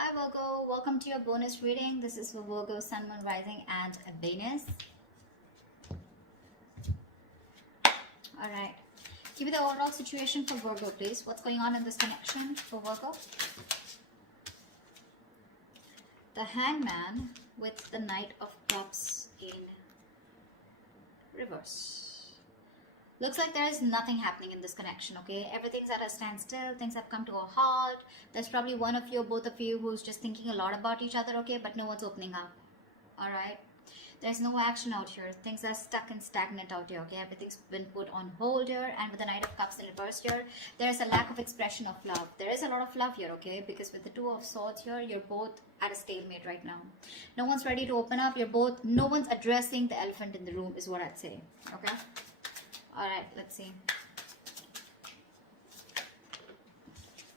Hi Virgo, welcome to your bonus reading. This is for Virgo, Sun, Moon, Rising and Venus. Alright, give me the overall situation for Virgo please. What's going on in this connection for Virgo? The Hangman with the Knight of Cups in reverse. Looks like there is nothing happening in this connection, okay? Everything's at a standstill. Things have come to a halt. There's probably one of you or both of you who's just thinking a lot about each other, okay? But no one's opening up, all right? There's no action out here. Things are stuck and stagnant out here, okay? Everything's been put on hold here. And with the Knight of Cups in reverse here, there's a lack of expression of love. There is a lot of love here, okay? Because with the Two of Swords here, you're both at a stalemate right now. No one's ready to open up. No one's addressing the elephant in the room is what I'd say, okay? Alright, let's see.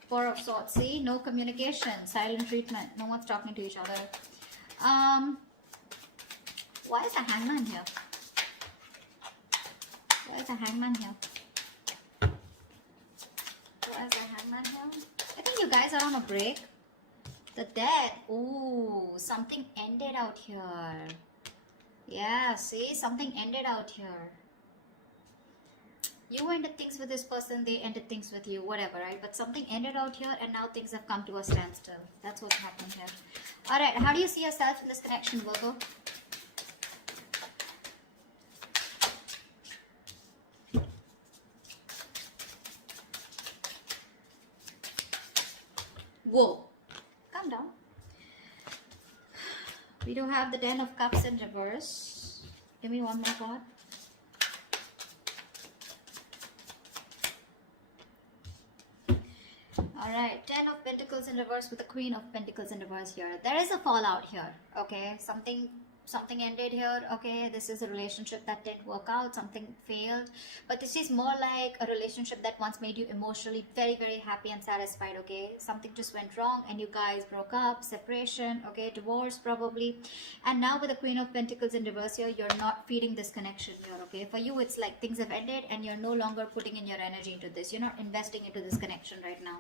Four of Swords. See, no communication, silent treatment. No one's talking to each other. Why is the Hangman here? Why is the Hangman here? Why is the Hangman here? I think you guys are on a break. The Death. Ooh, something ended out here. Yeah, see, something ended out here. You ended things with this person, they ended things with you, whatever, right? But something ended out here and now things have come to a standstill. That's what's happening here. Alright, how do you see yourself in this connection, Virgo? Whoa. Calm down. We do have the Ten of Cups in reverse. Give me one more card. Alright, Ten of Pentacles in reverse with the Queen of Pentacles in reverse here. There is a fallout here, okay? Something ended here, okay? This is a relationship that didn't work out, something failed. But this is more like a relationship that once made you emotionally very, very happy and satisfied, okay? Something just went wrong and you guys broke up, separation, okay? Divorce probably. And now with the Queen of Pentacles in reverse here, you're not feeding this connection here, okay? For you, it's like things have ended and you're no longer putting in your energy into this. You're not investing into this connection right now.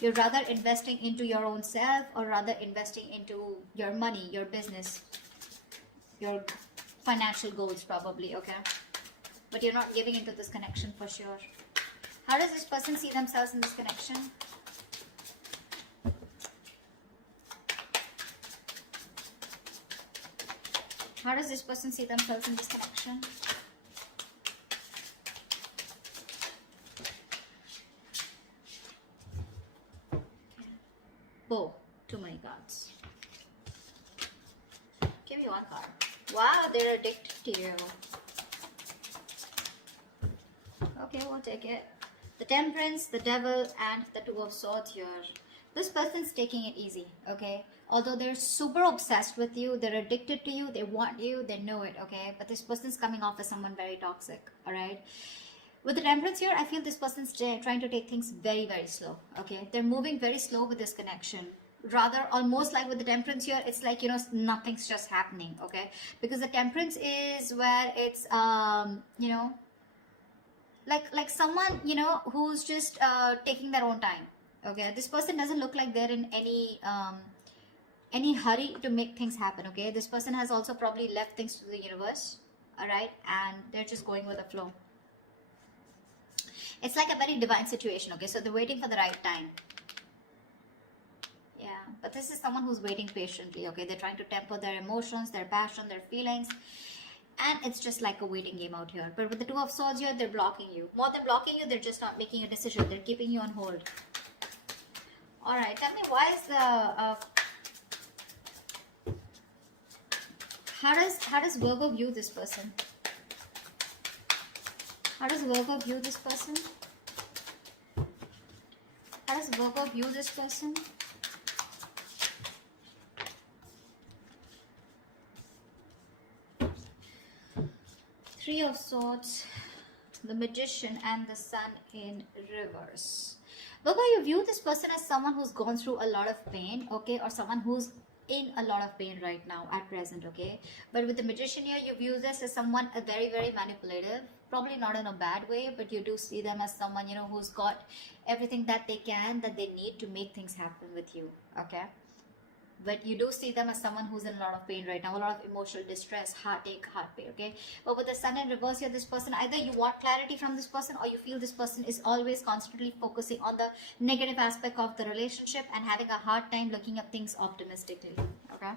You're rather investing into your own self or rather investing into your money, your business, your financial goals probably, okay? But you're not giving into this connection for sure. How does this person see themselves in this connection? How does this person see themselves in this connection? Oh, too many cards. Give me one card. Wow, they're addicted to you. Okay, we'll take it. The Temperance, the Devil, and the Two of Swords here. This person's taking it easy, okay? Although they're super obsessed with you, they're addicted to you, they want you, they know it, okay? But this person's coming off as someone very toxic, alright? With the Temperance here, I feel this person's trying to take things very, very slow, okay? They're moving very slow with this connection. Rather, almost like with the Temperance here, it's like, you know, nothing's just happening, okay? Because the Temperance is where it's, you know, like someone, you know, who's just taking their own time, okay? This person doesn't look like they're in any hurry to make things happen, okay? This person has also probably left things to the universe, all right? And they're just going with the flow. It's like a very divine situation, okay? So they're waiting for the right time. Yeah, but this is someone who's waiting patiently, okay? They're trying to temper their emotions, their passion, their feelings. And it's just like a waiting game out here. But with the Two of Swords here, they're blocking you. More than blocking you, they're just not making a decision. They're keeping you on hold. Alright, tell me why is the... How does Virgo view this person? How does Virgo view this person? How does Virgo view this person? Three of Swords, the Magician, and the Sun in reverse. Virgo, you view this person as someone who's gone through a lot of pain, okay? Or someone who's in a lot of pain right now at present, okay? But with the Magician here, you view this as someone very, very manipulative. Probably not in a bad way, but you do see them as someone, you know, who's got everything that they need to make things happen with you, okay? but you do see them as someone who's in a lot of pain right now, a lot of emotional distress, heartache, heart pain, okay? But with the sun in reverse here, this person, either you want clarity from this person, or you feel this person is always constantly focusing on the negative aspect of the relationship and having a hard time looking at things optimistically, okay?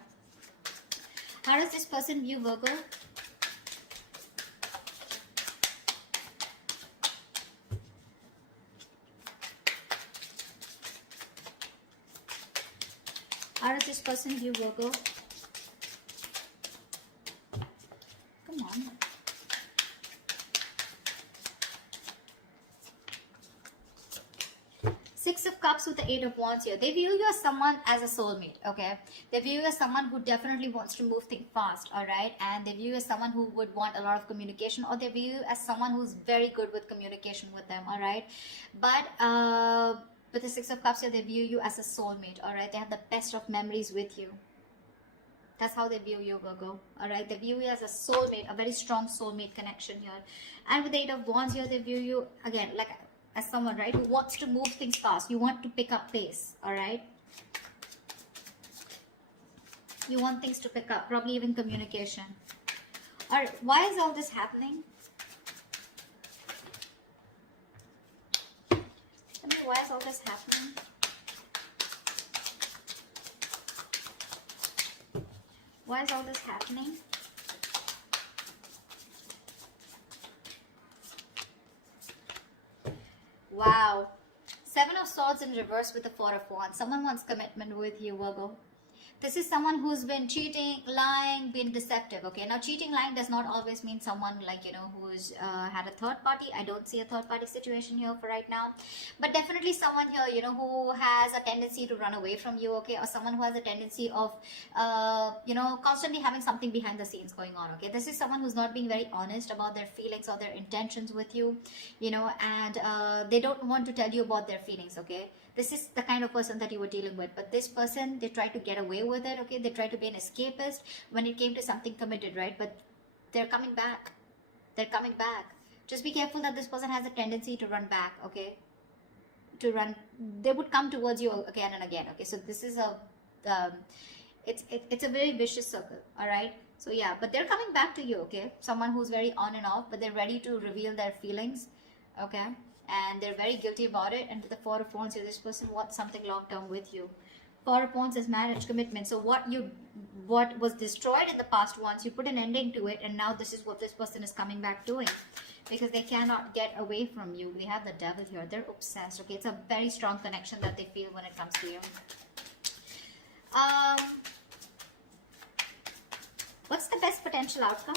How does this person view Virgo? How does this person view Virgo? Come on. Six of Cups with the Eight of Wands here. They view you as someone as a soulmate, okay? They view you as someone who definitely wants to move things fast, all right? And they view you as someone who would want a lot of communication, or they view you as someone who's very good with communication with them, all right? But with the Six of Cups here, they view you as a soulmate, all right? They have the best of memories with you. That's how they view you, Virgo, all right? They view you as a soulmate, a very strong soulmate connection here. And with the Eight of Wands here, they view you, again, like as someone, right, who wants to move things fast. You want to pick up pace, all right? You want things to pick up, probably even communication. All right, why is all this happening? Tell me, why is all this happening? Why is all this happening? Wow. Seven of Swords in reverse with the Four of Wands. Someone wants commitment with you, Virgo. This is someone who's been cheating, lying, been deceptive, okay? Now, cheating, lying does not always mean someone like, you know, who's had a third party. I don't see a third party situation here for right now. But definitely someone here, you know, who has a tendency to run away from you, okay? Or someone who has a tendency of, you know, constantly having something behind the scenes going on, okay? This is someone who's not being very honest about their feelings or their intentions with you, you know, and they don't want to tell you about their feelings, okay? This is the kind of person that you were dealing with. But this person, they try to get away with it, okay? They try to be an escapist when it came to something committed, right? But they're coming back. They're coming back. Just be careful that this person has a tendency to run back, okay? To run. They would come towards you again and again, okay? So this is a, it's a very vicious circle, all right? So yeah, but they're coming back to you, okay? Someone who's very on and off, but they're ready to reveal their feelings, okay? And they're very guilty about it. And with the Four of Wands here, this person wants something long-term with you. Four of Wands is marriage, commitment. So what was destroyed in the past once, you put an ending to it, and now this is what this person is coming back doing, because they cannot get away from you. We have the Devil here. They're obsessed, okay? It's a very strong connection that they feel when it comes to you. What's the best potential outcome?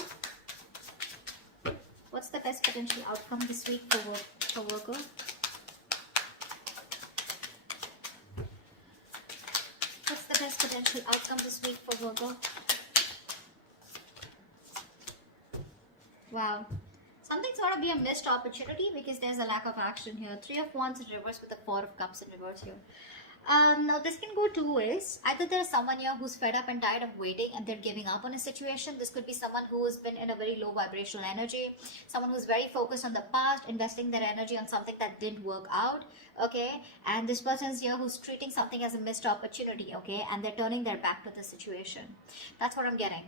What's the best potential outcome this week for Virgo? What's the best potential outcome this week for Virgo? Wow. Something's got to be a missed opportunity because there's a lack of action here. Three of Wands in reverse with the Four of Cups in reverse here. Now this can go two ways. Either there's someone here who's fed up and tired of waiting and they're giving up on a situation. This could be someone who's been in a very low vibrational energy, someone who's very focused on the past, investing their energy on something that didn't work out, okay? And this person's here who's treating something as a missed opportunity, okay? And they're turning their back to the situation. That's what I'm getting,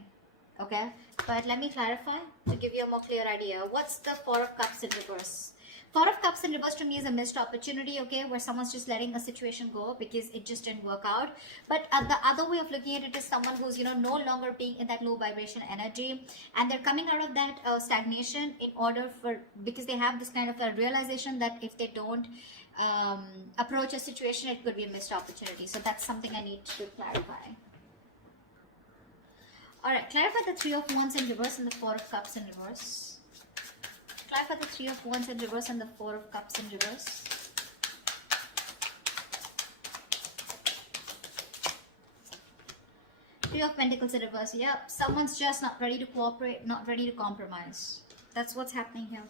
okay? But let me clarify to give you a more clear idea. What's the Four of Cups in reverse? Four of Cups in reverse to me is a missed opportunity, okay, where someone's just letting a situation go because it just didn't work out. But the other way of looking at it is someone who's, you know, no longer being in that low vibration energy, and they're coming out of that stagnation in order for, because they have this kind of a realization that if they don't approach a situation, it could be a missed opportunity. So that's something I need to clarify. All right, clarify the Three of Wands in reverse and the Four of Cups in reverse. Clarify the Three of Wands in reverse and the Four of Cups in reverse. Three of Pentacles in reverse. Yep, someone's just not ready to cooperate, not ready to compromise. That's what's happening here.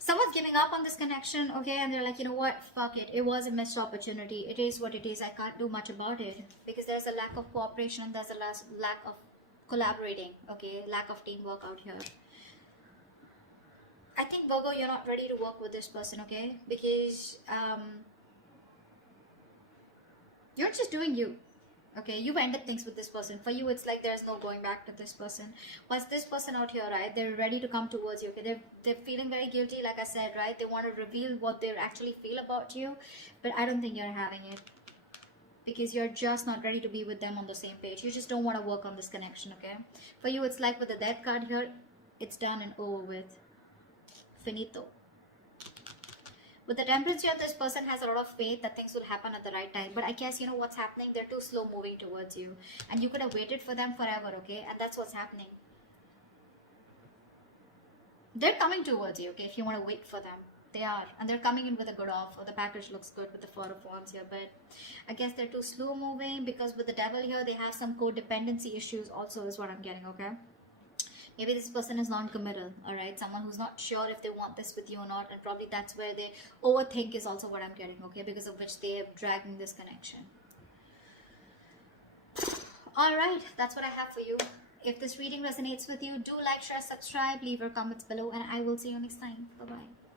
Someone's giving up on this connection, okay, and they're like, you know what, fuck it. It was a missed opportunity. It is what it is. I can't do much about it because there's a lack of cooperation and there's a lack of collaborating, okay, lack of teamwork out here. I think, Virgo, you're not ready to work with this person, okay? Because You're just doing you. Okay, you've ended things with this person. For you, it's like there's no going back to this person. What's this person out here, right? They're ready to come towards you. Okay, they're feeling very guilty, like I said, right? They want to reveal what they actually feel about you, but I don't think you're having it, because you're just not ready to be with them on the same page. You just don't want to work on this connection. Okay, for you, it's like with the Death card here, it's done and over with. Finito. With the Temperance here, this person has a lot of faith that things will happen at the right time. But I guess you know what's happening? They're too slow moving towards you. And you could have waited for them forever, okay? And that's what's happening. They're coming towards you, okay? If you want to wait for them. They are. And they're coming in with a good offer. The package looks good with the Four of Wands here. But I guess they're too slow moving, because with the Devil here, they have some codependency issues also, is what I'm getting, okay? Maybe this person is non-committal, all right? Someone who's not sure if they want this with you or not, and probably that's where they overthink is also what I'm getting, okay? Because of which they are dragging this connection. All right, that's what I have for you. If this reading resonates with you, do like, share, subscribe, leave your comments below, and I will see you next time. Bye-bye.